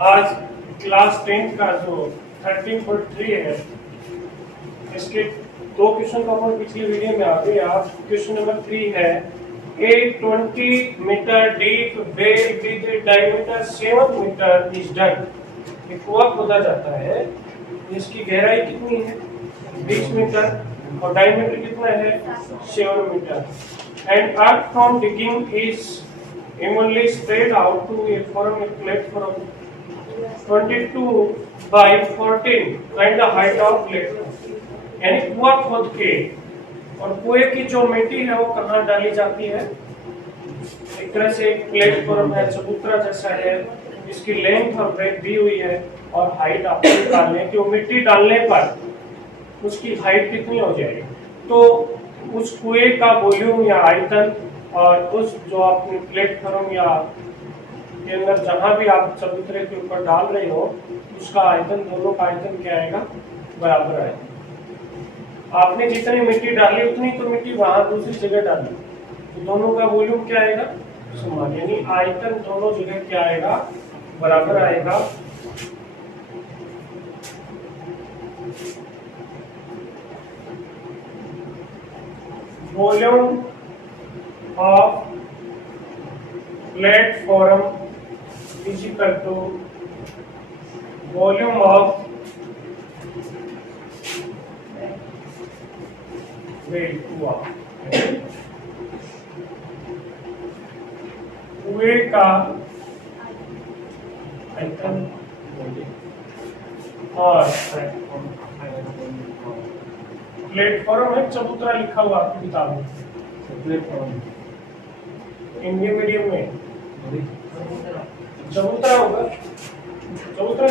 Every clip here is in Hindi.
आज क्लास 10 का जो 13.3 है, इसके दो क्वेश्चन का अपन पिछली वीडियो में आ गए। आज क्वेश्चन नंबर 3 है, a 20 meter deep well with diameter 7 meter is done. एक कुआं खोदा जाता है, इसकी गहराई कितनी है 20 मीटर और डायमीटर कितना है 7 meter. And earth from digging is evenly spread out to a form a platform 22 by 14 and the height of platform। यानी कुआं खोद के और कुएं की जो मिट्टी है वो कहाँ डाली जाती है, एक तरह से एक प्लेटफॉर्म है, चबूतरा जैसा है, इसकी लेंथ और ब्रेथ दी हुई है और हाइट आपको निकालनी है कि वो मिट्टी डालने पर उसकी हाइट कितनी हो जाएगी। तो उस कुएं का वॉल्यूम या आयतन और उस जो आपने प्लेटफॉर्म या के अंदर जहां भी आप चबूतरे के ऊपर डाल रहे हो उसका आयतन, दोनों का आयतन क्या आएगा, बराबर आएगा। आपने जितनी मिट्टी डाली उतनी तो मिट्टी वहां दूसरी जगह डाली, तो दोनों का वॉल्यूम क्या आएगा, समान, यानी आयतन दोनों जगह क्या आएगा, बराबर आएगा। Volume of platform is equal to volume of well कुएं का आयतन और प्लेटफॉर्म है, चबूतरा लिखा हुआ आपकी किताब में, प्लेटफॉर्म इंडियन मीडियम में चबूतरा होगा, चबूतरा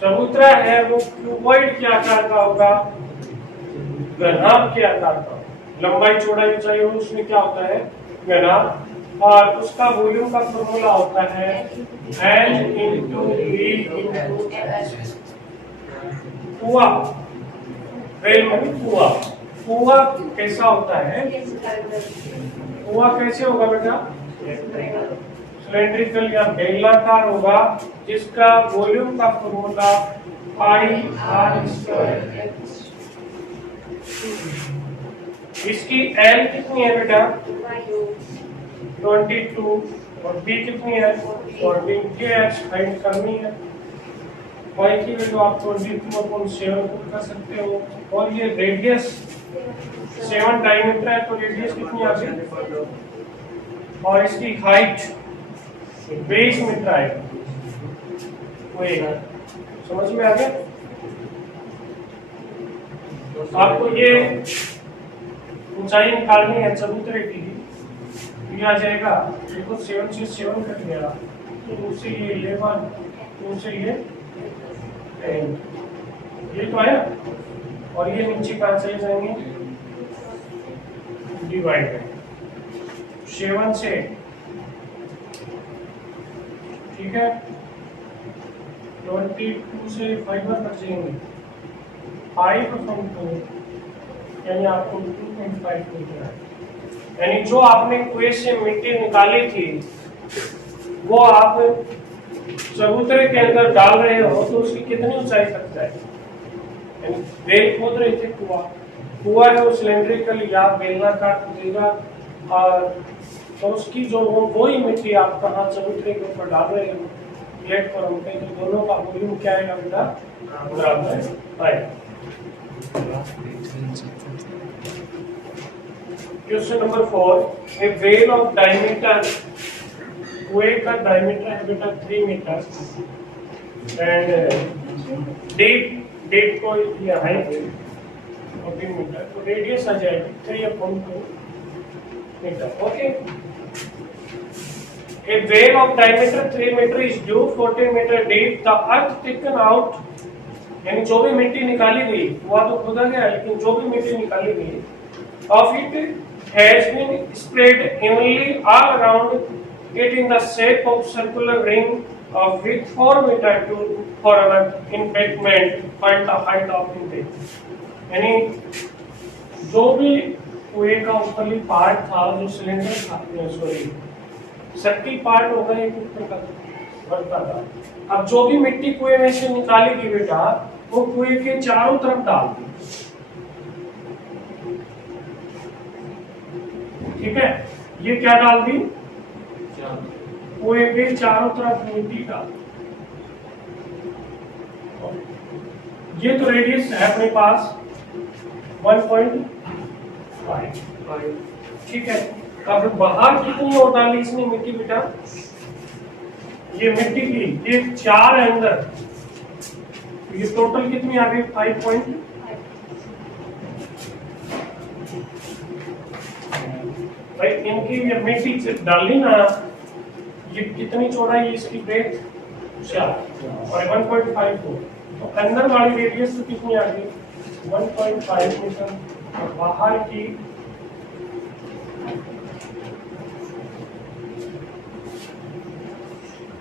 चबूतरा है वो क्यूबॉइड के आकार का होगा, घनाभ के आकार का, लंबाई चौड़ाई ऊंचाई हो उसमें क्या होता है, घनाभ, और उसका वॉल्यूम का फॉर्मूला होता है L into V into S। कुआं, वेल में कुआं, कुआं कैसा होता है, कुआं कैसे होगा बेटा, सिलेंड्रिकल या बेलनाकार होगा, जिसका वॉल्यूम का फॉर्मूला पाई आर स्क्वायर। इसकी एल कितनी है बेटा 22 और बी कितनी है 14 के एच फाइंड करनी है। y की वैल्यू आप 22/7 पुट कर सकते हो, और ये रेडियस 7 डायमीटर है तो रेडियस कितनी आती है, और इसकी हाइट 20 मीटर आएगा। समझ में आ गया? आपको ये ऊंचाई निकालनी है चबूतरे की, ये आ जाएगा, देखो 7 से 7 कट गया तो उससे ये 11, उससे ये 10, ये तो आया, और ये नीचे कहाँ चले जाएंगे, डिवाइड है 7 से, ठीक है, 22 से 5 कट जाएंगे, 5 from 2 यानी आपको 2.5 मिल रहा है। यानी जो आपने कुएं से मिट्टी निकाली थी वो आप चबूतरे के अंदर डाल रहे हो तो उसकी कितनी ऊंचाई तक जाए, यानी बेल खोद रहे थे, कुआं है वो सिलेंड्रिकल या बेलनाकार खोदेगा, और तो उसकी जो वही मिट्टी आप कहाँ चबूतरे के ऊपर डाल रहे हो प्लेटफॉर्म पे, तो दोनों का वॉल्यूम क्या आएगा बेटा, बराबर आएगा। Question number 4, A well of diameter, कुएं का डायमीटर है बेटा 3 मीटर एंड डीप को या हाइट 14 मीटर, तो रेडियस आ जाएगी 3/2 meter. Okay, a well of diameter 3 meter is due 14 meter deep, the earth taken out, यानी जो भी मिट्टी निकाली गई, वहां तो खोदा गया लेकिन जो भी मिट्टी निकाली गई of it has been spread evenly all around it in the shape of circular ring of width 4 meter to for an embankment, find the height of it। यानी जो भी कुएं का ऊपरली पार्ट था, जो सिलेंडर था, सॉरी सर्किल पार्ट होगा एक ऊपर का बढ़ता था। अब जो भी मिट्टी कुएं में से निकालेगी बेटा वो कुएं के चारों तरफ डाल दी, ठीक है। ये क्या डाल दी, कुएं के चारों तरफ मिट्टी डाल। ये तो रेडियस है अपने पास 1.5, ठीक है। अब बाहर कितनी और डाली इसने मिट्टी बेटा, ये मिट्टी की ये 4 है अंदर, ये टोटल कितनी आ गई 5. भाई इनकी ये मिट्टी से डाली ना, ये कितनी चौड़ाई है इसकी ब्रेथ 4 और 1.5 हो, तो अंदर वाली रेडियस तो कितनी आ गई 1.5 मीटर और बाहर की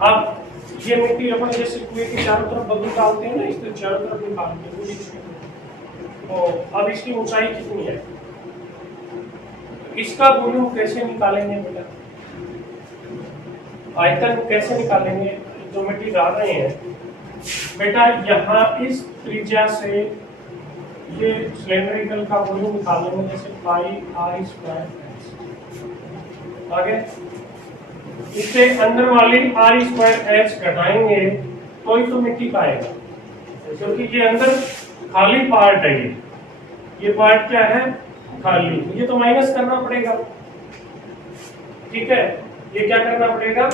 अब ये मिट्टी अपन जैसे कुएं के चारों तरफ बबूल डालते हैं ना, इस तरह चारों तरफ निकालते हैं, तो अब इसकी ऊंचाई कितनी है, इसका वॉल्यूम कैसे निकालेंगे बेटा, आयतन कैसे निकालेंगे जो मिट्टी डाल रहे हैं बेटा। यहाँ इस त्रिज्या से ये सिलेंड्रिकल का वॉल्यूम निकालेंगे, जैसे पाई r स्क्वायर आगे, इससे अंदर वाली r स्क्वायर h घटाएंगे तो ही तो मिट्टी पाएगा, क्योंकि ये अंदर खाली पार्ट है, ये पार्ट क्या है खाली, ये तो माइनस करना पड़ेगा, ठीक है। ये क्या करना पड़ेगा,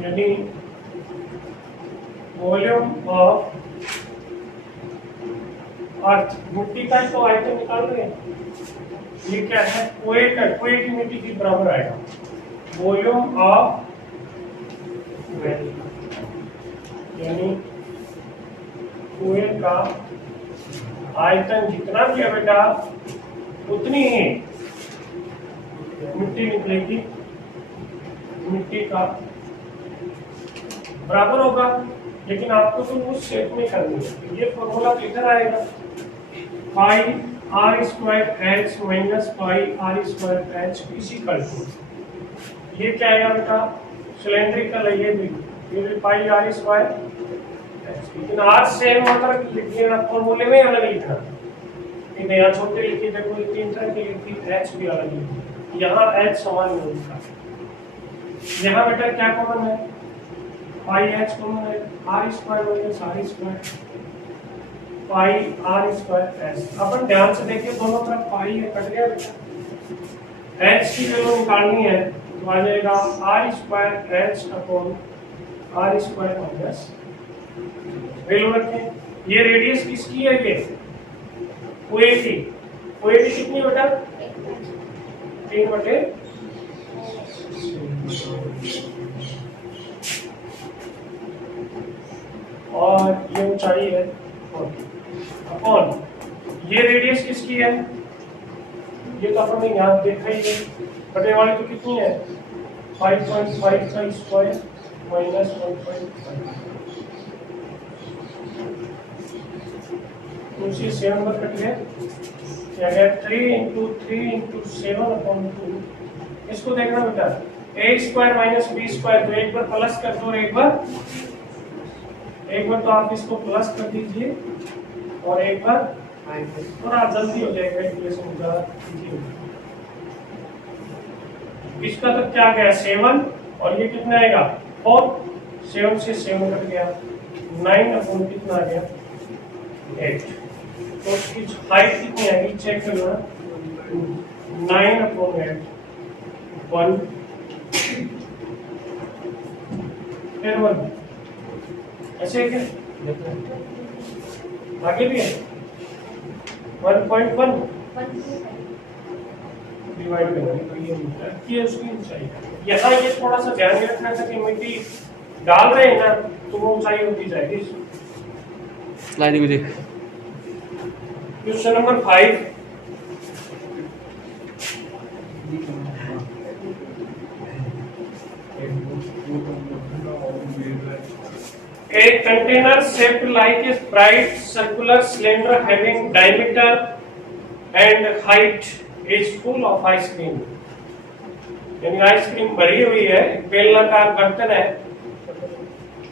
यानी वॉल्यूम ऑफ अर्थ, मिट्टी का तो आयतन निकाल रहे हैं, ये क्या है कुएं का, कुएं की मिट्टी के बराबर आएगा वॉल्यूम ऑफ वेल, यानी कुएं का आयतन जितना भी है बेटा उतनी ही मिट्टी निकलेगी, मिट्टी का बराबर होगा, लेकिन आपको तो उस शेप में करनी है। ये फॉर्मूला किधर आएगा, pi r square h minus pi r square h equal to, ये क्या आएगा बेटा सिलेंड्रिकल है, ये भी पाई r स्क्वायर, लेकिन r सेम होकर लिखिएगा फॉर्मूले में अलग लिखना, नहीं यहाँ छोटे लिखिए, देखो ये 3 तरह की लिखी, h भी अलग लिखी, यहाँ h समान नहीं लिखा, यहाँ बेटा क्या कॉमन है पाई h कॉमन है, r square minus r square pi r square s। अपन ध्यान से देखिए दोनों तरफ पाई है, कट गया बेटा, h की वैल्यू निकालनी है तो आ जाएगा r square h upon r square minus, value रखें। ये रेडियस किसकी है, ये कुएं की, कुएं की कितनी बेटा 3/, और ये ऊंचाई है अपॉन, ये रेडियस किसकी है, ये तो अपन ने यहाँ देखा ही है, बटे वाली तो कितनी है 5.5 का स्क्वायर माइनस 1.5, उसी 7 पर कट गया, क्या गया 3 × 3 × 7/2, इसको देखना बेटा a square minus b square, तो एक बार प्लस कर दो, एक बार तो आप इसको प्लस कर दीजिए और एक बार थोड़ा जल्दी हो जाएगा कैलकुलेशन का, इसका तो क्या गया 7 और ये कितना आएगा 4, 7 से 7 कट गया 9 कितना आ गया 8, तो इसकी हाइट कितनी आएगी चेक कर लो, 9/8 1 फिर 1, ऐसे क्या आगे भी है 1.1 डिवाइड करेंगे तो ये उसकी ऊंचाई। यहाँ ये थोड़ा सा ध्यान में रखना था कि मिट्टी डाल रहे हैं ना तो वो ऊंचाई होती जाएगी। स्लाइड भी देख। Question number 5, a container shaped like a bright circular cylinder having diameter and height is full of ice cream, यानी आइसक्रीम भरी हुई है। बेलनाकार बर्तन है,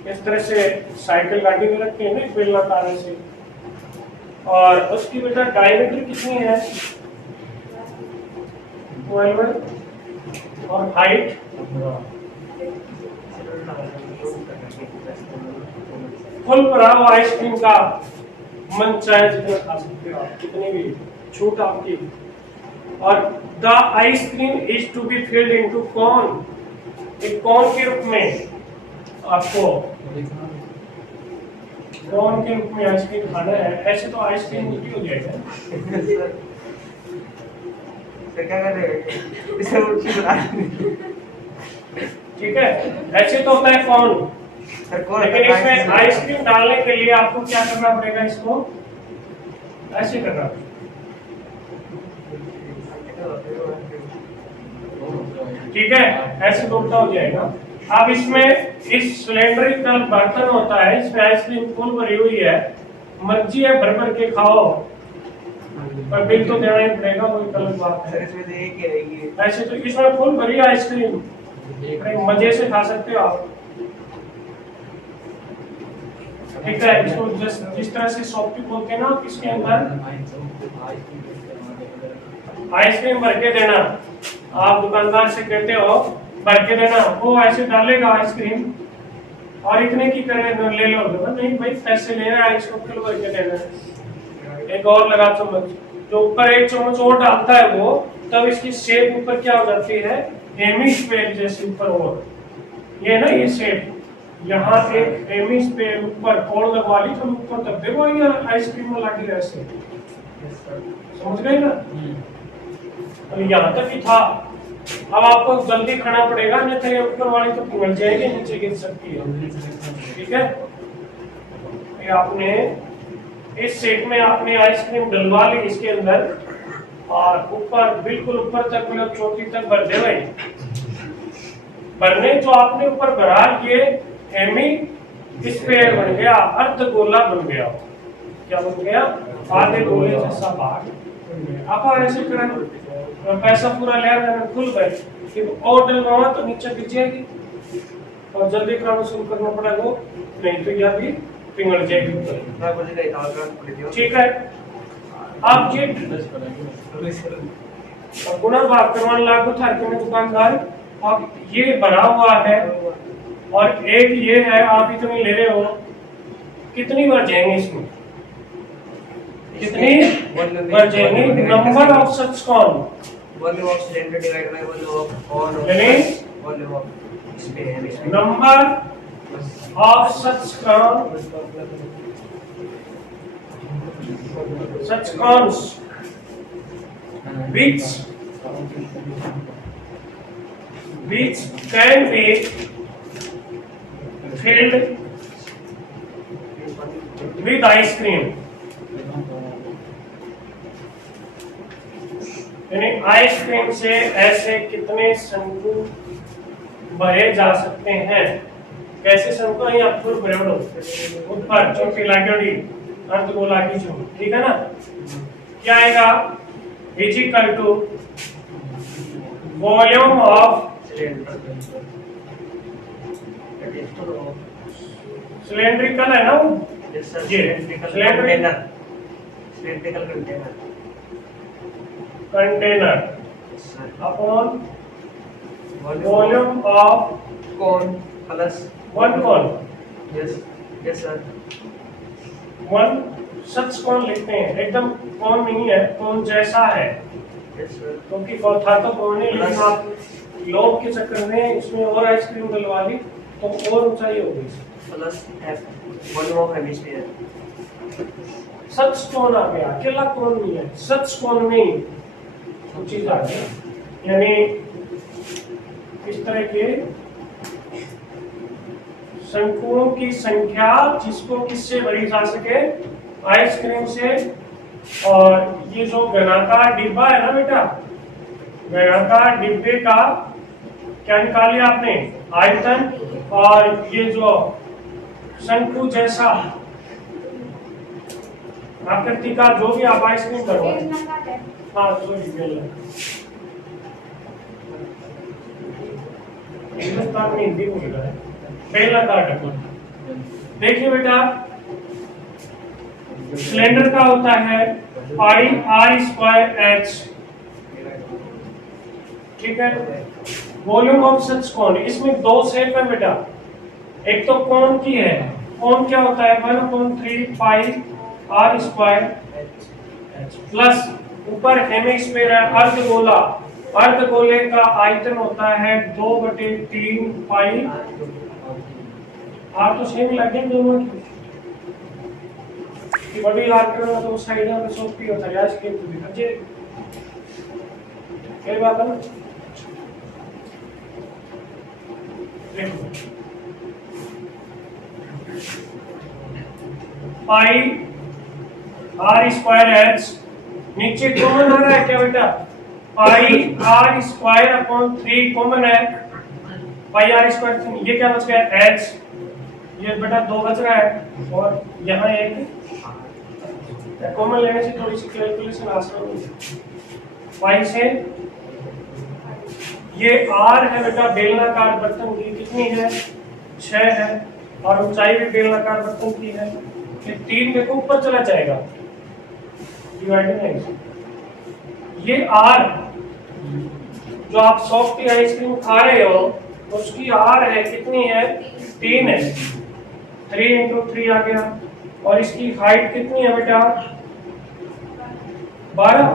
इस तरह से साइकिल गाड़ी में रखते हैं ना बेलनाकार से। और उसकी बेटा डायमीटर कितनी है? 12 है। और हाइट फुल भरा हुआ आइसक्रीम का मन चाहे जितना खा सकते हो आप, कितनी भी छूट आपकी। और the ice cream is to be filled into cone, एक कॉर्न के रूप में आपको कॉर्न के रूप में आइसक्रीम खाना है। ऐसे तो आइसक्रीम उल्टी हो जाएगा। क्या कर रहे हैं? इसे उल्टी बना ठीक है, ऐसे तो होता है कॉर्न, लेकिन इसमें आइसक्रीम डालने के लिए आपको क्या करना पड़ेगा? इसको ऐसे करना पड़ेगा। ठीक है, ऐसे तो उल्टा हो जाएगा। अब इसमें इस सिलेंड्रिकल बर्तन होता है, इसमें आइसक्रीम फुल भरी हुई है, मर्जी है भर भर के खाओ, पर बिल तो देना ही पड़ेगा, वो एक अलग बात है। ऐसे तो इसमें फुल भरी आइसक्रीम मजे से खा सकते हो आप। ठीक है, इसको जिस तरह से सॉफ्टी बोलते हैं ना, इसके अंदर आइसक्रीम भर के देना। आप दुकानदार से कहते हो भर के देना, वो ऐसे डालेगा आइसक्रीम और इतने की करे ले लो, नहीं भाई पैसे ले रहा है, इसको किलो भर के देना। एक और लगा चम्मच, जो ऊपर एक चम्मच और डालता है वो, तब इसकी शेप ऊपर क्या हो जाती है? हेमिस्फेयर जैसे ऊपर और ये ना ये शेप, यहाँ एक हेमिस्फेयर ऊपर कोण लगवा ली तो ऊपर तब देखो ये आइसक्रीम में लगी ऐसे, समझ गए ना? तो यहाँ तक ही था। अब आपको जल्दी खाना पड़ेगा, नहीं तो ये ऊपर वाली तो पिघल जाएगी, नीचे गिर सकती है। ठीक है, ये आपने इस शेप में आपने आइसक्रीम डलवा ली इसके अंदर, और ऊपर बिल्कुल ऊपर तक मतलब चोटी तक भर दे भाई। भरने जो आपने ऊपर भरा, ये हेमिस्फेयर बन गया, अर्ध गोला बन गया। क्या बन गया? आधे गोले जैसा भाग बन गया। आप ऐसे करें, पैसा पूरा ले आना फुल भाई, और डलवाओ तो नीचे गिर जाएगी, और जल्दी खाना शुरू करना पड़ेगा, नहीं तो यह भी पिघल जाएगी। ठीक है, आप ये गुना भाग करवाने लागू था कि दुकानदार, अब ये भरा हुआ है और एक ये है, आप इतनी ले रहे हो, कितनी बार जाएंगे इसमें? कितनी बार जाएंगे? Number of such cone, volume of cylinder divided by volume of cone, यानी volume of space, number of such cone, such corns which can be filled with ice cream, यानी आइसक्रीम से ऐसे कितने शंकु भरे जा सकते हैं? कैसे शंकु? यहाँ फुल भरे ऊपर चोटी लागेड़ी, अर्ध गोला की चोटी, ठीक है ना? क्या आएगा? Is equal to volume of cylindrical है ना ये cylindrical container upon volume of cone plus one cone. Yes sir, one such कौन लिखते हैं, एकदम कौन नहीं है, कौन जैसा है, क्योंकि था तो कौन है, लेकिन आप लोग के चक्कर में इसमें और आइसक्रीम डलवा ली तो और ऊंचाई हो गई। प्लस एफ volume of hemisphere. Such cone आ गया, अकेला कौन नहीं है, सच कौन नहीं कुछ चीज आ गया, यानी इस तरह के शंकुओं की संख्या जिसको किससे भरी जा सके, आइसक्रीम से। और ये जो घनाकार डिब्बा है ना बेटा, घनाकार डिब्बे का क्या निकाल लिया आपने? आयतन। और ये जो शंकु जैसा आकृति का जो भी आप आइसक्रीम करवाए, हाँ जो भी बेलना, हिंदुस्तान में हिंदी बोल रहा है, बेलनाकार ढक्कन। देखिए बेटा, सिलेंडर का होता है पाई आर स्क्वायर एच, ठीक है। वॉल्यूम ऑफ सच कोन, इसमें दो शेप है बेटा, एक तो कोन की है, कोन क्या होता है 1/3 पाई आर स्क्वायर प्लस ऊपर हेमिस्फीयर है अर्धगोला, अर्धगोले का आयतन होता है 2/3 पाई आर, तो सेम लगे दोनों की बड़ी आर करना तो साइड में सोचती होता है आज के तो बच्चे क्या बात है ना। देखो पाई आर स्क्वायर एच, नीचे कॉमन आ रहा है क्या बेटा, पाई आर स्क्वायर अपॉन 3 कॉमन है, पाई आर स्क्वायर, ये क्या बच गया एच, ये बेटा 2 बच रहा है और यहाँ एक कॉमन लेने से थोड़ी सी कैलकुलेशन आसान होगी। पाई से ये आर है बेटा बेलनाकार बर्तन की, कितनी है 6 है, और ऊंचाई भी बेलनाकार बर्तन की है, ये 3 देखो ऊपर चला जाएगा, डिवाइडेड है। ये आर जो आप सॉफ्टी आइसक्रीम खा रहे हो उसकी आर है कितनी है 3 है, 3 × 3 आ गया, और इसकी हाइट कितनी है बेटा 12,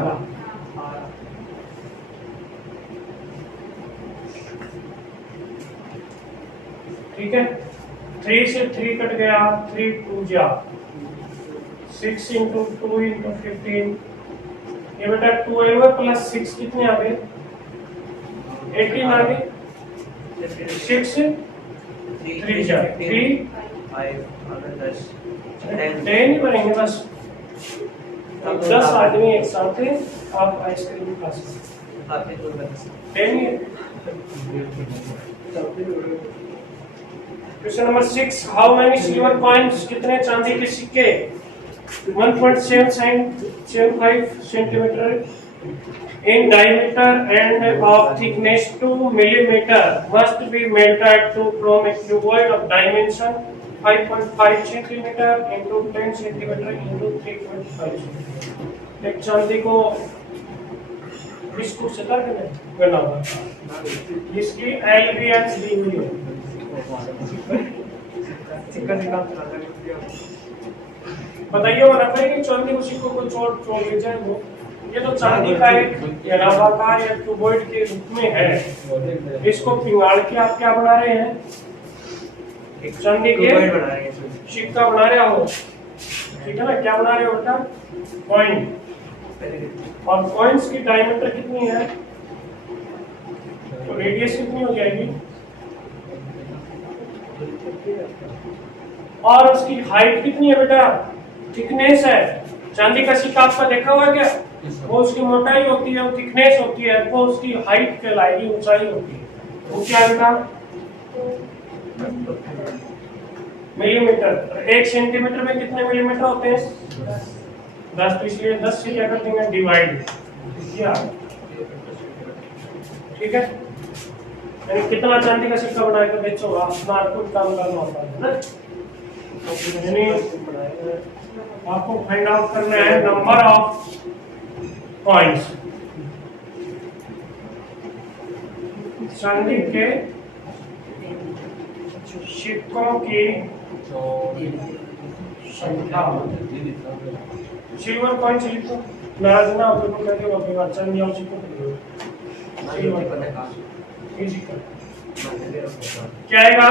ठीक है। 3 से 3 कट गया, 3 2 जा 6 × 2 × 15, ये बेटा 12 प्लस 6 कितने आ गए 18 आ गए, 6 3 जा 3 10 ही बनेंगे बस, 10 आदमी एक साथ हैं, आप आइसक्रीम खा सकते, 10 ही। Question number 6, how many silver coins, कितने चांदी के सिक्के 1.775 centimetre in diameter and of thickness 2 millimeter must be melted to from a cuboid of dimension 5.5 centimeter into 10 centimeter into 3.5 centimeter। एक चांदी को बिस्कुट से करके बना हुआ, इसकी LVH दी हुई है, बताइए वो रखेंगे चांदी को सिक्कों को छोड़ ले जाए वो, ये तो चांदी का एक रवाकार या क्यूबॉइड के रूप में है, इसको पिघाड़ के आप क्या बना रहे हैं, एक चांदी के सिक्का बना रहे हो, ठीक है ना, क्या बना रहे हो बेटा कॉइन, और कॉइन्स की डायमीटर कितनी है तो रेडियस कितनी हो जाएगी, और उसकी हाइट कितनी है बेटा, थिकनेस है, चांदी का सिक्का आपका देखा हुआ क्या, वो उसकी मोटाई होती है, वो थिकनेस होती है, वो उसकी हाइट कहलाएगी, ऊंचाई होती है, वो क्या है बेटा मिलीमीटर। 1 सेंटीमीटर में कितने मिलीमीटर होते हैं 10, तो इसलिए 10 से क्या कर देंगे डिवाइड, ठीक है। यानी कितना चांदी का सिक्का बनाएगा बेचोगा, अपना कुछ काम करना होता है ना, यानी आपको फाइंड आउट करना है नंबर ऑफ कॉइन्स, चांदी के सिक्कों की संख्या। सिल्वर कॉइन से लिखो, नाराज ना हो तो कहते हो अपनी बात, चांदी और सिक्कों क्या आएगा,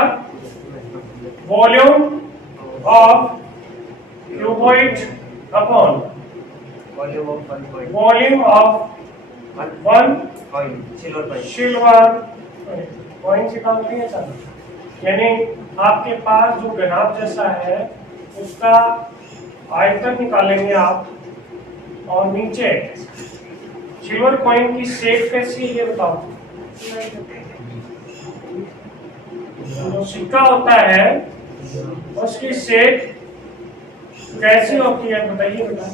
volume of cuboid upon volume of 1 silver coin से काम नहीं है चांदी, यानी आपके पास जो ग्राफ जैसा है उसका आयतन निकालेंगे आप, और नीचे सिल्वर कॉइन की शेप कैसी है ये बताओ, जो सिक्का होता है उसकी शेप कैसी होती है बताइए बेटा।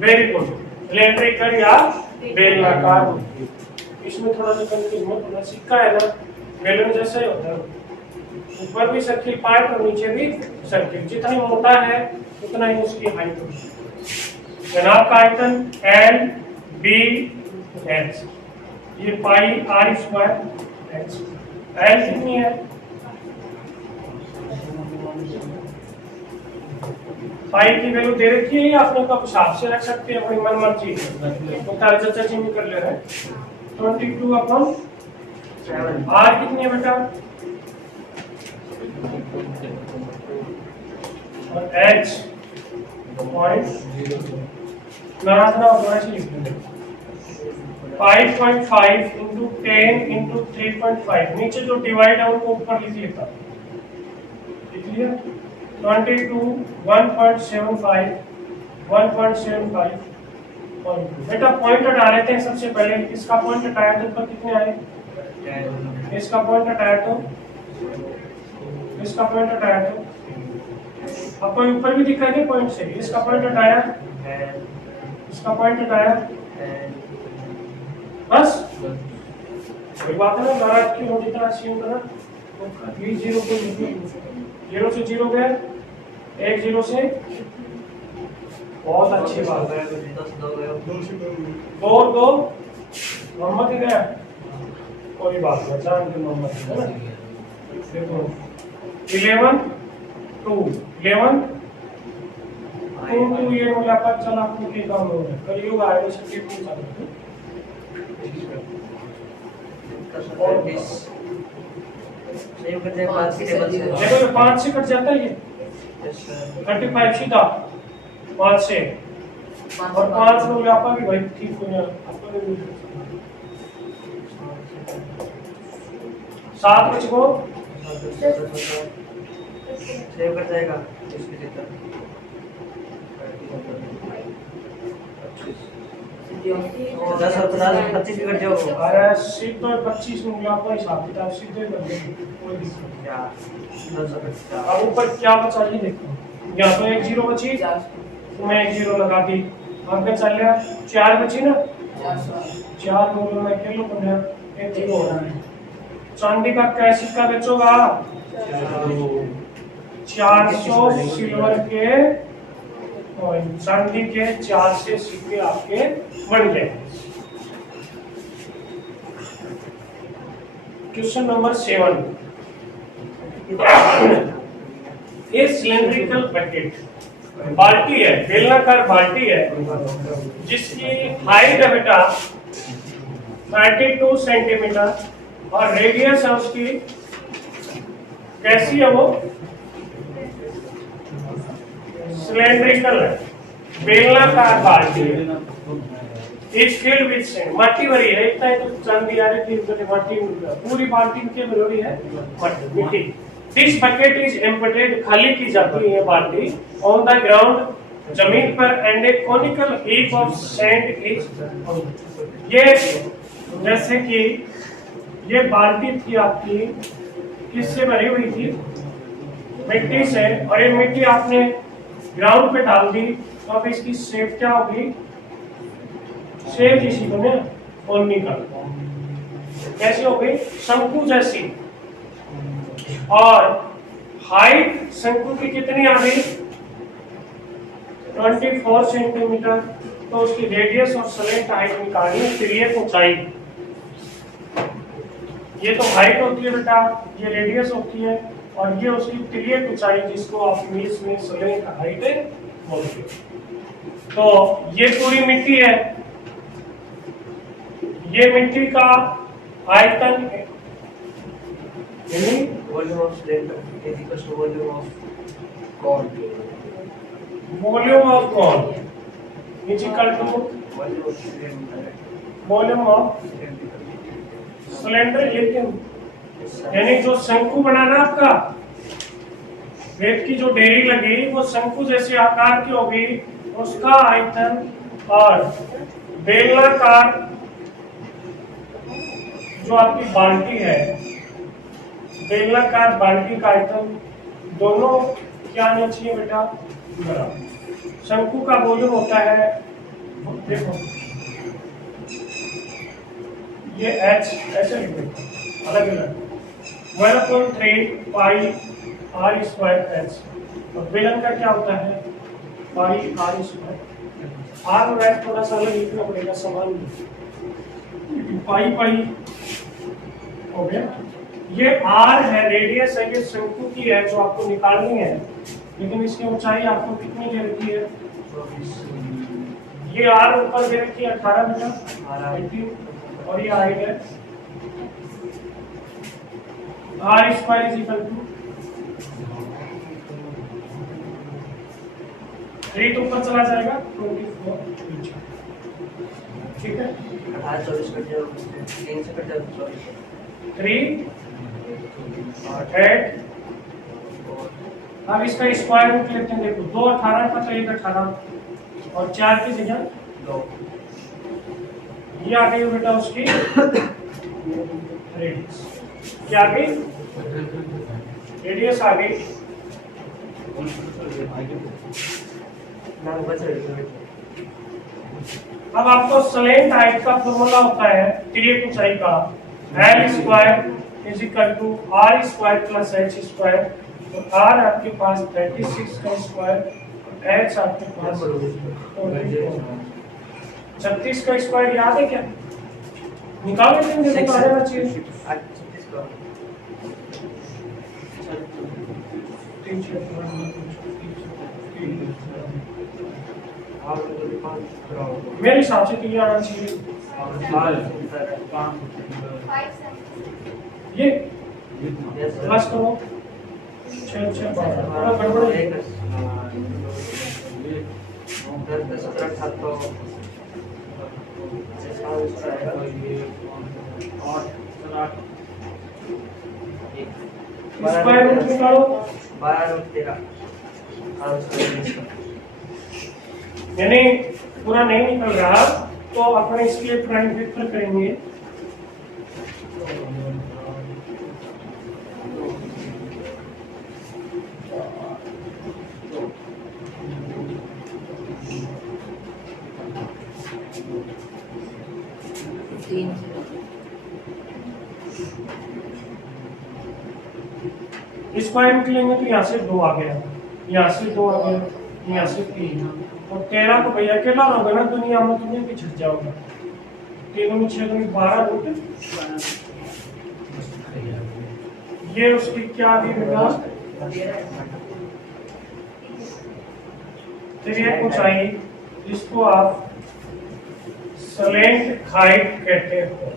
वेरी गुड, सिलेंड्रिकल या बेलनाकार होती है। इसमें थोड़ा सा कंफ्यूज मत होना, सिक्का है ना बेलन जैसा ही होता है, ऊपर भी सर्किल पार्ट और नीचे भी सर्किल, जितना मोटा है उतना ही उसकी हाइट होती है। जनाब का आयतन एल बी एच, ये पाई आर स्क्वायर एच, एल कितनी है पाई की वैल्यू दे रखी है, आपने कब हिसाब से रख सकते हैं अपनी मन मर्जी, तो चाचा जी में कर ले रहे हैं 22/7। आर कितनी है बेटा और एच पॉइंट नाराज ना हो ऐसे लिख देंगे 5.5 इंटू 10 इंटू 3.5, नीचे जो डिवाइड है उनको ऊपर लिख लेता, लिख लिया 22 1.75 1.75 बेटा पॉइंट हटा लेते हैं सबसे पहले। इसका पॉइंट हटाया तो ऊपर कितने आए, इसका पॉइंट हटाया तो इसका पॉइंट हटाया तो आपको ऊपर भी दिखाएंगे पॉइंट से, इसका पॉइंट हटाया इसका पॉइंट हटाया, बस कोई बात है ना, नाराज क्यों हो जितना assume करना। ये 0 को 0 से 0 गया, 1 0 से, बहुत अच्छी बात है, 2 2 मोहम्मद ही गया, कोई बात नहीं, जान के मोहम्मद है ना। देखो 11 2 11 2 ये मुलाकात चला आपको की काम हो रहा है, कलयुग आएगा सबके पूछ सकते और 20 नहीं करते 5 की टेबल से, देखो 5 से कट जाता है ये 35 सीधा 5 से, और 5 लोग आपका भी भाई ठीक हो जाए, आपका भी 7 बच को सेव कर जाएगा इसके भीतर 10 और 50 25 भी कट जाओ। अरे सीधे 25 में आपका हिसाब किताब सीधे कर देंगे, कोई दिक्कत नहीं। क्या 10 और 50 अब ऊपर क्या बचा ये देखो, यहाँ तो 1 0 बची तो मैं 1 0 लगा दी, आगे चल रहा 4 बची ना, 4 बोलो मैं किलो बना 1 0 हो रहा है। चांदी का क्या सिक्का बेचोगा 400 सिल्वर के चांदी के 4 से सिक्के आपके बन गए। क्वेश्चन नंबर 7, ये सिलेंड्रिकल बकेट बाल्टी है, बेलनाकार बाल्टी है जिसकी हाइट है बेटा 32 सेंटीमीटर और रेडियस है उसकी, कैसी है वो, सिलेंड्रिकल है, बेलनाकार बाल्टी है, इज फिल्ड विद सैंड, मट्टी भरी है, इतना ही तो चांदी आ रही थी मट्टी, पूरी बाल्टी में भरी है मिट्टी। दिस बकेट इज एम्प्टीड, खाली की जाती है बाल्टी ऑन द ग्राउंड, जमीन पर, and A conical heap of sand is, ये जैसे कि ये बाल्टी थी आपकी किससे भरी हुई थी, मिट्टी से, और ये मिट्टी आपने ग्राउंड पे डाल दी तो अब इसकी शेप क्या होगी, शेप इसी को ना कोनिकल, कैसी हो गई, शंकु जैसी, और हाइट शंकु की कितनी आ गई 24 सेंटीमीटर, तो उसकी रेडियस और स्लेंट हाइट निकालनी, तिर्यक ऊंचाई, ये तो हाइट होती है बेटा, ये रेडियस होती है, और ये उसकी तिर्यक ऊंचाई जिसको आप इंग्लिश में स्लेंट हाइट बोलते हैं। तो ये पूरी मिट्टी है, ये मिट्टी का आयतन volume of cylinder is equal to volume of cone, volume of cone is equal to volume of cylinder, लेकिन यानी जो शंकु बना ना आपका, रेत की जो डेरी लगी वो शंकु जैसे आकार की होगी, उसका आयतन और बेलनाकार जो आपकी बाल्टी है, बेलनाकार बाल्टी का आयतन दोनों क्या आना चाहिए बेटा, बराबर। शंकु का वॉल्यूम होता है, देखो ये h ऐसे लिख दो अलग अलग 1/3 पाई r स्क्वायर h। और बेलन का क्या होता है, पाई r स्क्वायर। r और h थोड़ा सा अलग लिखना पड़ेगा, समान पाई पाई हो गया। ये r है, रेडियस है, ये शंकु की है जो आपको निकालनी है, लेकिन इसकी ऊंचाई आपको कितनी दे रखी है, ये r ऊपर दे रखी है 18 बेटा 18, और ये हाइट है r square is equal to 3 तो ऊपर चला जाएगा 24, ठीक है। 24 कट जाओ, 3 से कट जाओ 24, 3 8। अब इसका स्क्वायर रूट लेते हैं, देखो 2 18 का तो 1 18 और 4 की जगह 2। ये आ गई बेटा उसकी रेडियस, क्या आ गई, रेडियस आ गई। नाम बच रही है। अब आपको स्लेंट हाइट का फॉर्मूला होता है तिर्यक ऊंचाई का, l square is equal to r square plus h square. तो r आपके पास 36 का स्क्वायर, h आपके पास 36 का स्क्वायर याद है क्या, निकाल लेते हैं, देखो आ जाना चाहिए। 36 का 5 मेरे हिसाब से तो ये आना चाहिए, ये प्लस करो 6 6 12 गड़बड़ है। 10 17 7 तो स्क्वायर रूट निकालो, 12 रूट 13 यानी पूरा नहीं निकल रहा तो अपने इसके प्राइम वेक्टर करेंगे। स्क्वायर रूट लेंगे तो यहाँ से 2 आ गया, यहाँ से 2 आ गया, यहाँ से 3, और 13 को भैया अकेला रहोगे ना दुनिया में, दुनिया पिछड़ जाओगे। 3 6 12 रूट, ये उसकी क्या आ गई बेटा, तिर्यक ऊंचाई, जिसको आप स्लेंट हाइट कहते हो।